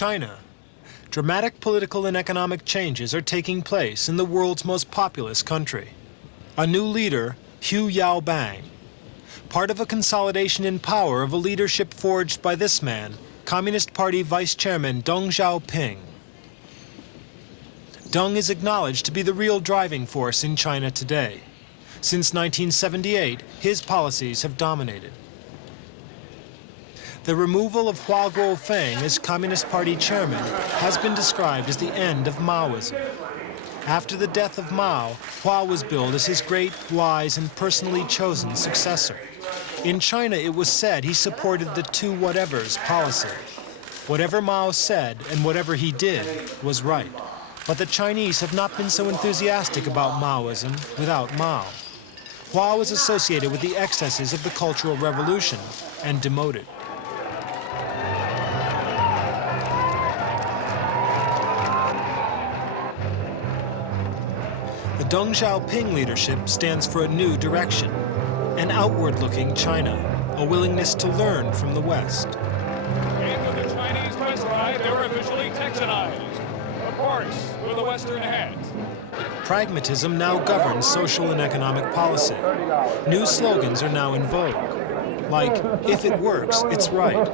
China. Dramatic political and economic changes are taking place in the world's most populous country. A new leader, Yaobang, part of a consolidation in power of a leadership forged by this man, Communist Party Vice Chairman Deng Xiaoping. Deng is acknowledged to be the real driving force in China today. Since 1978, his policies have dominated. The removal of Hua Guofeng as Communist Party chairman has been described as the end of Maoism. After the death of Mao, Hua was billed as his great, wise, and personally chosen successor. In China, it was said he supported the two whatevers policy. Whatever Mao said and whatever he did was right. But the Chinese have not been so enthusiastic about Maoism without Mao. Hua was associated with the excesses of the Cultural Revolution and demoted. The Deng Xiaoping leadership stands for a new direction, an outward-looking China, a willingness to learn from the West. After the Chinese West side, they were officially Texanized, of course, with a Western hat. Pragmatism now governs social and economic policy. New slogans are now in vogue, like, if it works, it's right.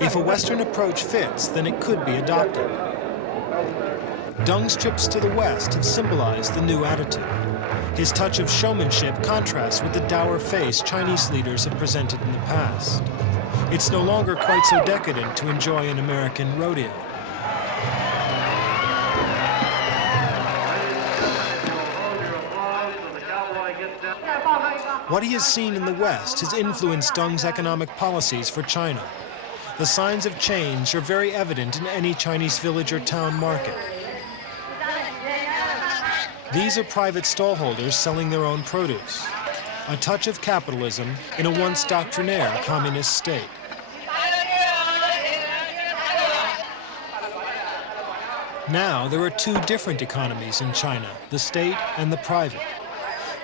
If a Western approach fits, then it could be adopted. Deng's trips to the West have symbolized the new attitude. His touch of showmanship contrasts with the dour face Chinese leaders have presented in the past. It's no longer quite so decadent to enjoy an American rodeo. What he has seen in the West has influenced Deng's economic policies for China. The signs of change are very evident in any Chinese village or town market. These are private stallholders selling their own produce, a touch of capitalism in a once doctrinaire communist state. Now there are two different economies in China, the state and the private.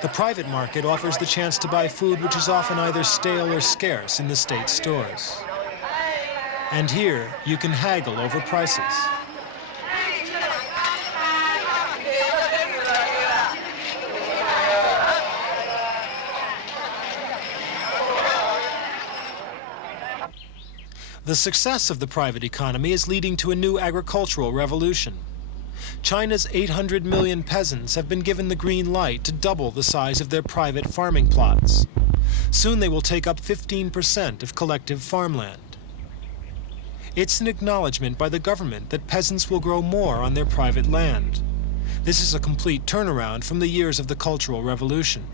The private market offers the chance to buy food which is often either stale or scarce in the state stores. And here you can haggle over prices. The success of the private economy is leading to a new agricultural revolution. China's 800 million peasants have been given the green light to double the size of their private farming plots. Soon they will take up 15% of collective farmland. It's an acknowledgement by the government that peasants will grow more on their private land. This is a complete turnaround from the years of the Cultural Revolution.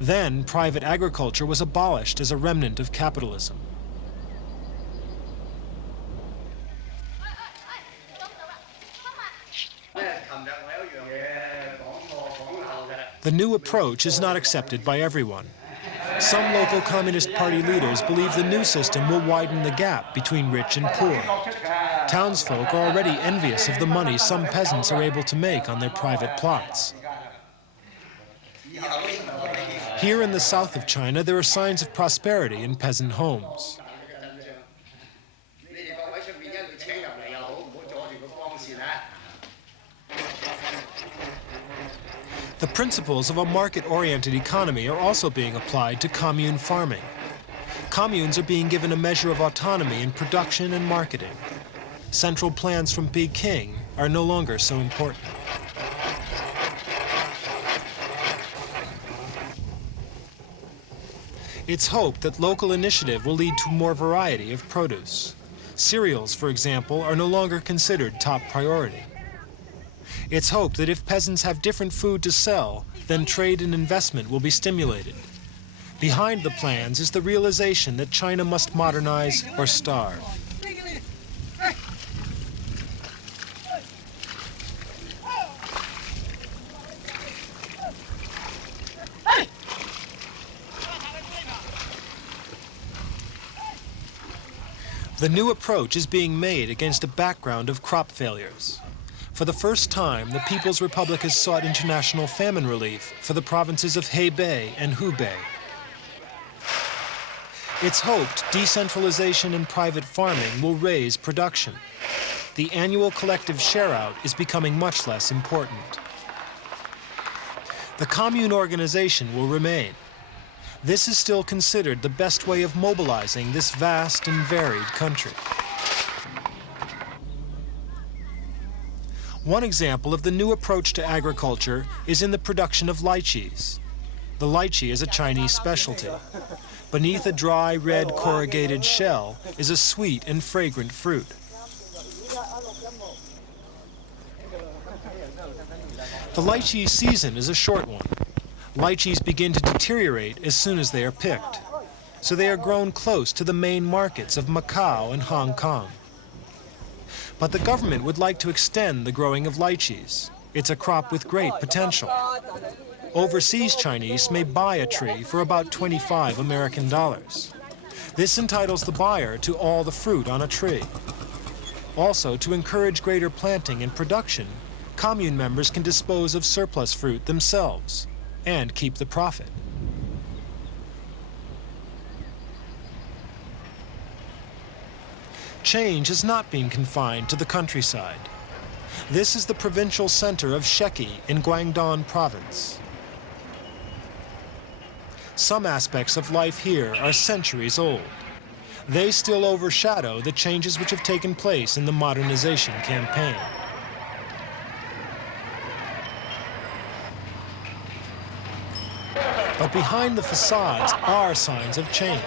Then private agriculture was abolished as a remnant of capitalism. The new approach is not accepted by everyone. Some local Communist Party leaders believe the new system will widen the gap between rich and poor. Townsfolk are already envious of the money some peasants are able to make on their private plots. Here in the south of China, there are signs of prosperity in peasant homes. The principles of a market-oriented economy are also being applied to commune farming. Communes are being given a measure of autonomy in production and marketing. Central plans from Peking are no longer so important. It's hoped that local initiative will lead to more variety of produce. Cereals, for example, are no longer considered top priority. It's hoped that if peasants have different food to sell, then trade and investment will be stimulated. Behind the plans is the realization that China must modernize or starve. The new approach is being made against a background of crop failures. For the first time, the People's Republic has sought international famine relief for the provinces of Hebei and Hubei. It's hoped decentralization and private farming will raise production. the annual collective share-out is becoming much less important. The commune organization will remain. This is still considered the best way of mobilizing this vast and varied country. One example of the new approach to agriculture is in the production of lychees. The lychee is a Chinese specialty. Beneath a dry, red, corrugated shell is a sweet and fragrant fruit. The lychee season is a short one. Lychees begin to deteriorate as soon as they are picked, so they are grown close to the main markets of Macau and Hong Kong. But the government would like to extend the growing of lychees. It's a crop with great potential. Overseas Chinese may buy a tree for about 25 American dollars. This entitles the buyer to all the fruit on a tree. Also, to encourage greater planting and production, commune members can dispose of surplus fruit themselves and keep the profit. Change has not been confined to the countryside. This is the provincial center of Sheki in Guangdong province. Some aspects of life here are centuries old. They still overshadow the changes which have taken place in the modernization campaign. But behind the facades are signs of change.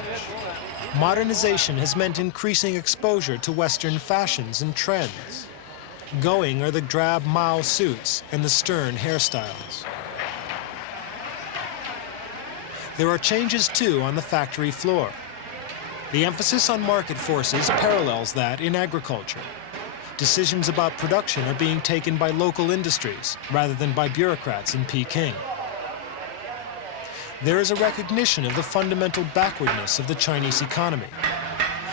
Modernization has meant increasing exposure to Western fashions and trends. Going are the drab Mao suits and the stern hairstyles. There are changes, too, on the factory floor. The emphasis on market forces parallels that in agriculture. Decisions about production are being taken by local industries rather than by bureaucrats in Peking. There is a recognition of the fundamental backwardness of the Chinese economy.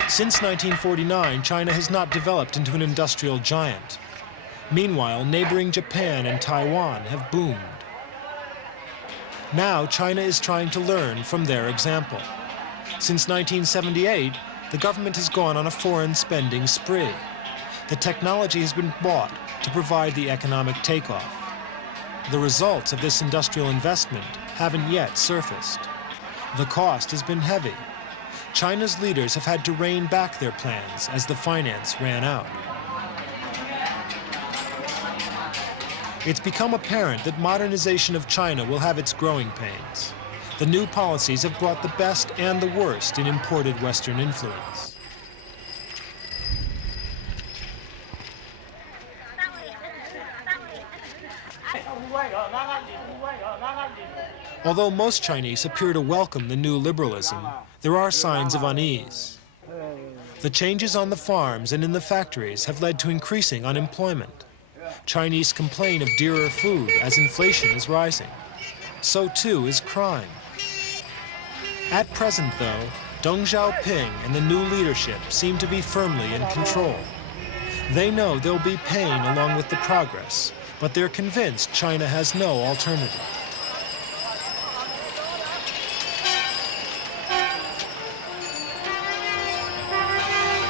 Since 1949, China has not developed into an industrial giant. Meanwhile, neighboring Japan and Taiwan have boomed. Now, China is trying to learn from their example. Since 1978, the government has gone on a foreign spending spree. The technology has been bought to provide the economic takeoff. The results of this industrial investment haven't yet surfaced. The cost has been heavy. China's leaders have had to rein back their plans as the finance ran out. It's become apparent that modernization of China will have its growing pains. The new policies have brought the best and the worst in imported Western influence. Although most Chinese appear to welcome the new liberalism, there are signs of unease. The changes on the farms and in the factories have led to increasing unemployment. Chinese complain of dearer food as inflation is rising. So too is crime. At present, though, Deng Xiaoping and the new leadership seem to be firmly in control. They know there'll be pain along with the progress, but they're convinced China has no alternative.